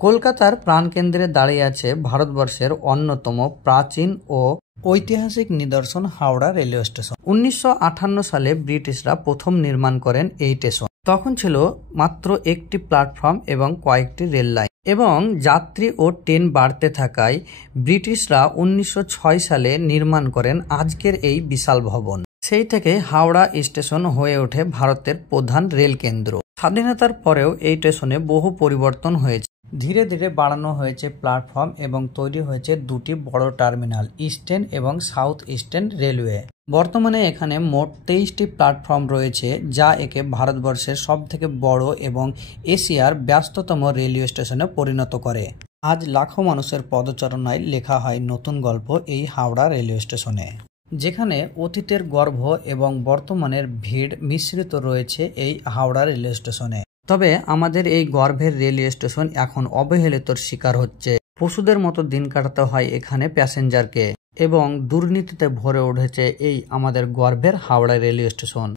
কলকাতার প্রাণকেন্দ্রে দাঁড়িয়ে আছে ভারতবর্ষের অন্যতম প্রাচীন ও ঐতিহাসিক নিদর্শন হাওড়া রেলওয়ে স্টেশন। 1958 সালে ব্রিটিশরা প্রথম নির্মাণ করেন এই স্টেশন। তখন ছিল মাত্র একটি প্ল্যাটফর্ম এবং কয়েকটি রেল লাইন, এবং যাত্রী ও ট্রেন বাড়তে থাকায় ব্রিটিশরা 1906 সালে নির্মাণ করেন আজকের এই বিশাল ভবন। সেই থেকে হাওড়া স্টেশন হয়ে ওঠে ভারতের প্রধান রেল কেন্দ্র। স্বাধীনতার পরেও এই স্টেশনে বহু পরিবর্তন হয়েছে। ধীরে ধীরে বাড়ানো হয়েছে প্ল্যাটফর্ম এবং তৈরি হয়েছে দুটি বড় টার্মিনাল, ইস্টার্ন এবং সাউথ ইস্টার্ন রেলওয়ে। বর্তমানে এখানে মোট 23টি প্ল্যাটফর্ম রয়েছে, যা একে ভারতবর্ষের সবথেকে বড় এবং এশিয়ার ব্যস্ততম রেলওয়ে স্টেশনে পরিণত করে। আজ লাখো মানুষের পদচারণায় লেখা হয় নতুন গল্প এই হাওড়া রেলওয়ে স্টেশনে, যেখানে অতীতের গর্ভ এবং বর্তমানের ভিড় মিশ্রিত রয়েছে এই হাওড়া রেলওয়ে স্টেশনে। তবে আমাদের এই গর্ভের রেলওয়ে স্টেশন এখন অবহেলিতর শিকার হচ্ছে। পশুদের মতো দিন কাটাতে হয় এখানে প্যাসেঞ্জারকে, এবং দুর্নীতিতে ভরে উঠেছে এই আমাদের গর্ভের হাওড়া রেলওয়ে স্টেশন।